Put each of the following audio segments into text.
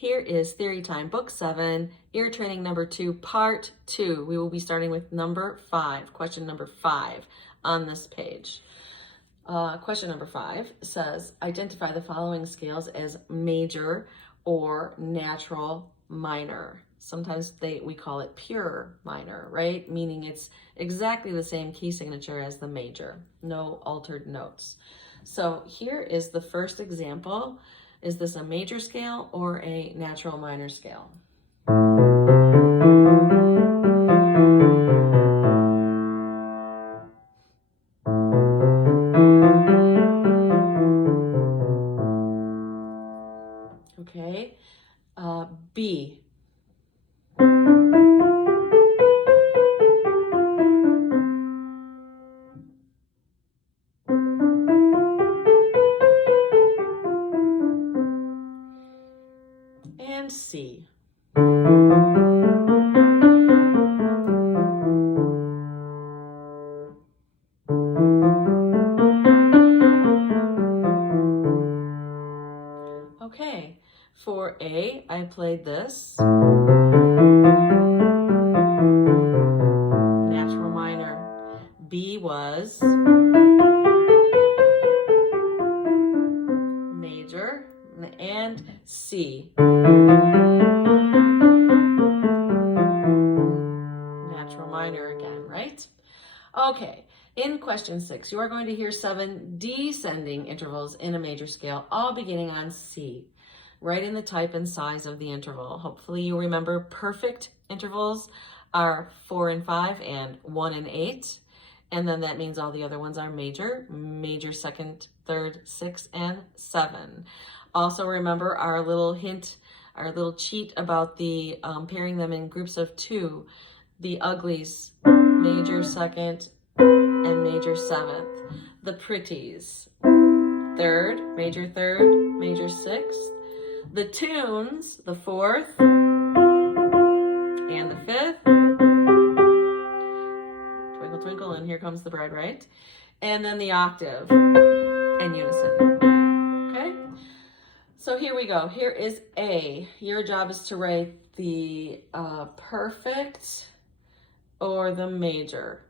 Here is Theory Time, Book 7, Ear Training number 2, Part 2. We will be starting with number 5, question number 5 on this page. Question number 5 says, identify the following scales as major or natural minor. Sometimes we call it pure minor, right? Meaning it's exactly the same key signature as the major, no altered notes. So here is the first example. Is this a major scale or a natural minor scale? Okay, B. And C. Okay, for A, I played this. Natural minor. B was major. And C. Natural minor again, right? Okay, in question 6, you are going to hear 7 descending intervals in a major scale, all beginning on C. Write in the type and size of the interval. Hopefully you remember perfect intervals are 4 and 5 and 1 and 8. And then that means all the other ones are major, major second, third, 6, and 7. Also remember our little hint, our little cheat about the pairing them in groups of 2, the uglies, major second and major 7th. The pretties, third, major 6th. The tunes, the 4th and the 5th. Twinkle, twinkle, and here comes the bride, right? And then the octave and unison. Okay? So here we go. Here is A. Your job is to write the perfect or the major.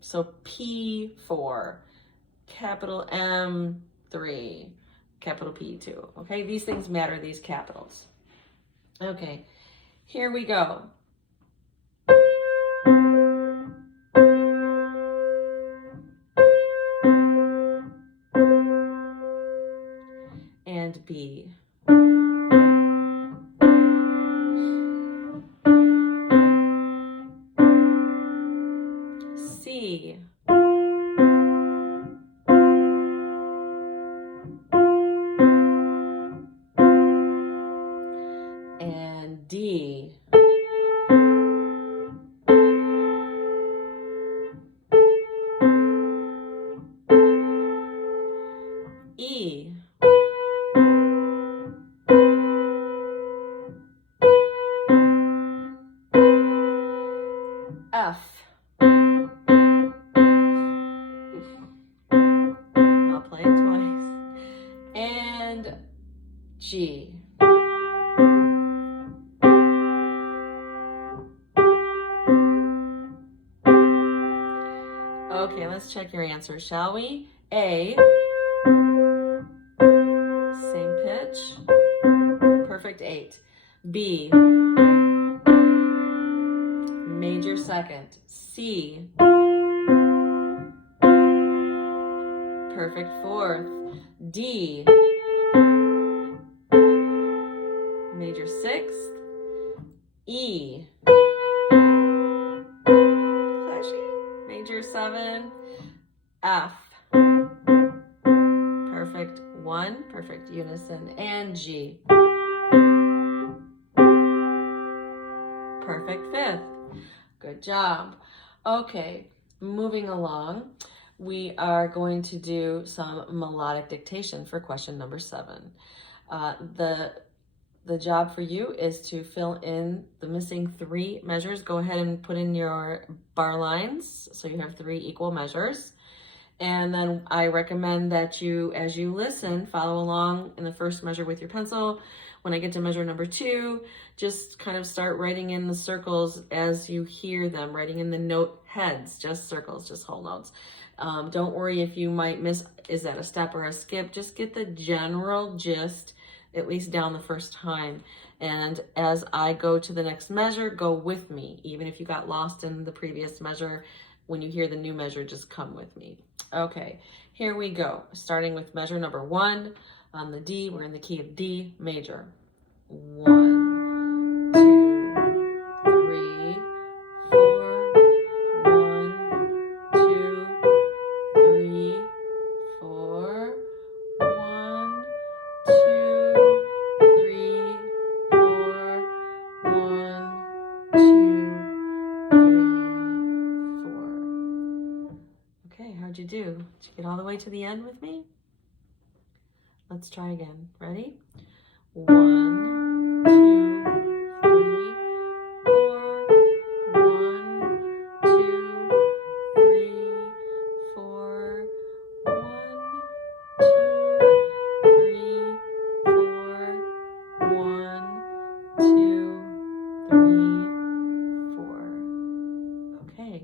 So P4, capital M3, capital P2. Okay, these things matter, these capitals. Okay, here we go. And B. C. And D. E. F. I'll play it twice. And G. Okay, let's check your answers, shall we? A, same pitch, perfect 8. B, major second. C, perfect 4th. D, major 6th. E, major 7. F, perfect 1, perfect unison. And G, perfect 5th. Good job. Okay, moving along, we are going to do some melodic dictation for question number 7. The job for you is to fill in the missing 3 measures. Go ahead and put in your bar lines so you have 3 equal measures. And then I recommend that you, as you listen, follow along in the first measure with your pencil. When I get to measure number 2, just kind of start writing in the circles as you hear them, writing in the note heads, just circles, just whole notes. Don't worry if you might miss, is that a step or a skip? Just get the general gist, at least down the first time. And as I go to the next measure, go with me. Even if you got lost in the previous measure, when you hear the new measure, just come with me. Okay, here we go. Starting with measure number 1 on the D, we're in the key of D major. 1, 2, 3, 4, 1, 2, 3, 4, 1, 2, 3, 4, 1, 2, 3, 4. Okay, how'd you do? Did you get all the way to the end with me? Let's try again. Ready? 1, 2, 3, 4, 1, 2, 3, 4, 1, 2, 3, 4, 1, 2, 3, 4. Okay,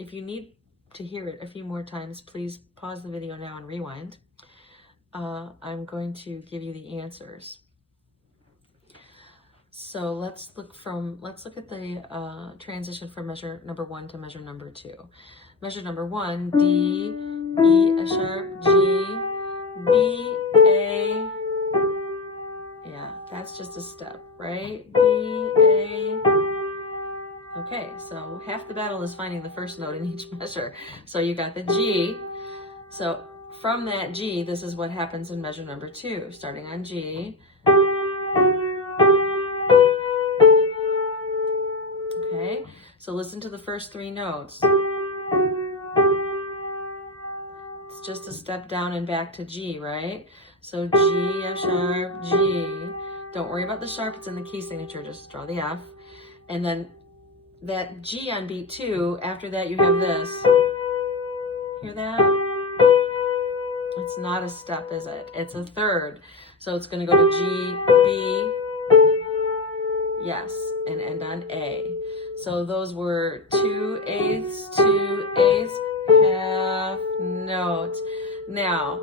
if you need to hear it a few more times, please pause the video now and rewind. I'm going to give you the answers. So let's look at the transition from measure number 1 to measure number 2. Measure number 1, D, E, A sharp, G, B, A. Yeah, that's just a step, right? B, A. Okay, so half the battle is finding the first note in each measure. So you got the G. So from that G, this is what happens in measure number 2. Starting on G. Okay, so listen to the first 3 notes. It's just a step down and back to G, right? So G, F sharp, G. Don't worry about the sharp, it's in the key signature, just draw the F. And then that G on beat 2, after that you have this. Hear that? It's not a step, is it? It's a third. So it's going to go to G, B, yes, and end on A. So those were 2/8, 2/8, half notes. Now,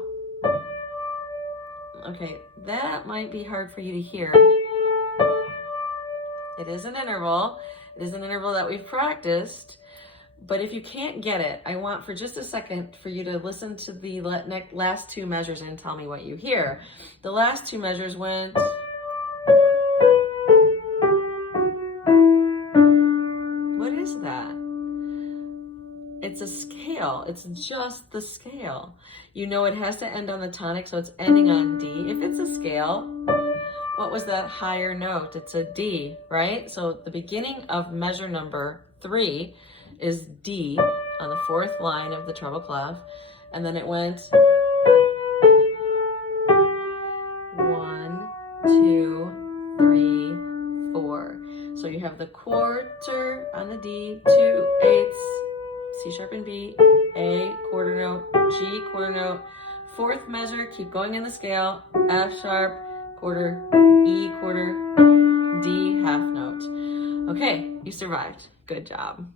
okay, that might be hard for you to hear. It is an interval. It is an interval that we've practiced. But if you can't get it, I want for just a second for you to listen to the last 2 measures and tell me what you hear. The last 2 measures went... What is that? It's a scale. It's just the scale. You know it has to end on the tonic, so it's ending on D. If it's a scale, what was that higher note? It's a D, right? So the beginning of measure number 3 is D on the 4th line of the treble clef, and then it went 1, 2, 3, 4. So you have the quarter on the D, 2/8, C sharp and B, A quarter note, G quarter note, 4th measure, keep going in the scale, F sharp, quarter, E quarter, D half note. Okay, you survived. Good job.